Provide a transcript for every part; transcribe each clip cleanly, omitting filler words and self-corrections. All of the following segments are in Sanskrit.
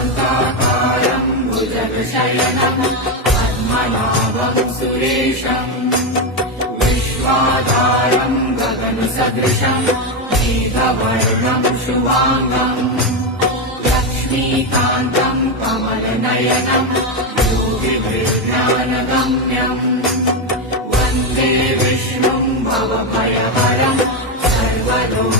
शान्ताकारम् भुजगशयनम् पद्मनाभम् सुरेशम् विश्वाधारम् गगनसदृशम् मेघवर्णम् शुभाङ्गम् लक्ष्मीकान्तम् कमलनयनम् योगिभिर्ज्ञानगम्यम् वन्दे विष्णुम् भवभयहरम् सर्वलोकैकनाथम्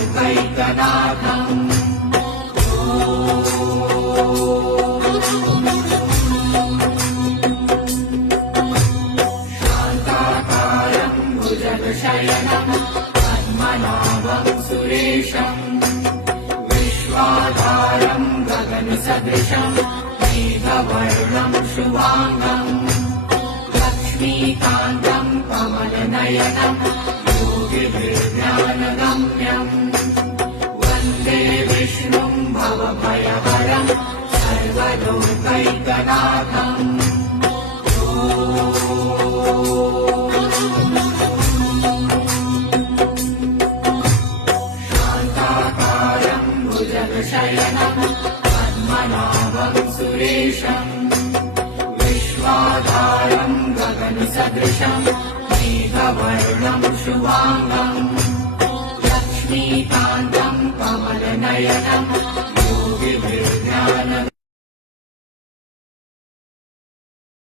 शान्ताकारम् भुजगशयनम् पद्मनाभम् सुरेशम् विश्वाधारम् गगनसदृशम् मेघवर्णम् शुभाङ्गम् लक्ष्मीकान्तम् कमलनयनम् योगिभिर्ज्ञानगम्यम् वन्दे विष्णुम् भवभयहरम् सर्वलोकैकनाथम् शान्ताकारम् भुजगशयनम् पद्मनाभम् सुरेशम् विश्वाधारम् गगनसदृशम् मेघवर्णम् शुभाङ्गम् लक्ष्मीकान्तम् कमलनयनम्